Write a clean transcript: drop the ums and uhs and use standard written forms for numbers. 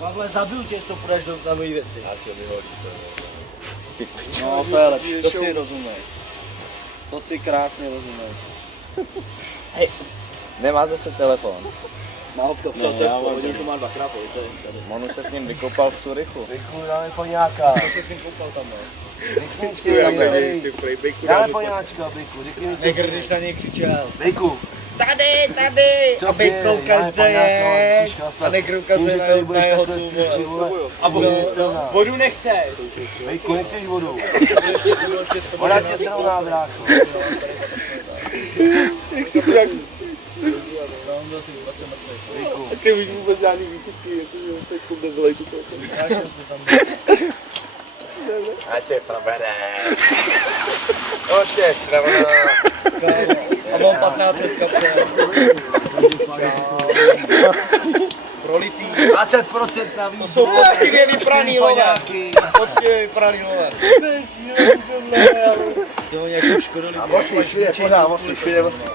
Takhle zabiju tě, jestli to půjdeš na mojí věci. Já tě vyhodím to. No, to je lepší, to si rozumej. To si krásně rozumej. Hej, nemá zase telefon. Má ho v kapse, to je v pohodě, už ho má dvakrát, to je tady. Monu se s ním vykopal v Curychu. Rychu, dáme paňáka. To jsi s ním koupal tam, Dáme paňáčka, Bejku, řekni mi, co když na něj křičel. Bejku. Tady, tady! Co Aby běž, koukal, dáme co je! paňáka, A nekroukal se na jeho tu, vole. A Vodu nechce! Bejku, nechceš vodu. Voda tě srovná, brácho. Jak si chudák? Bejku. Ty už vůbec žádný výčitky, jakože teď nezlej tu koce. A tě probere. Oště, stravná. A mám 15 v kapse. Prolitý. 20% navíc. To jsou poctivě vypraný lové. Poctivě vypraný lové. To oni jako škodolí. A moslíš, jde pořád, moslíš, jde moslíš.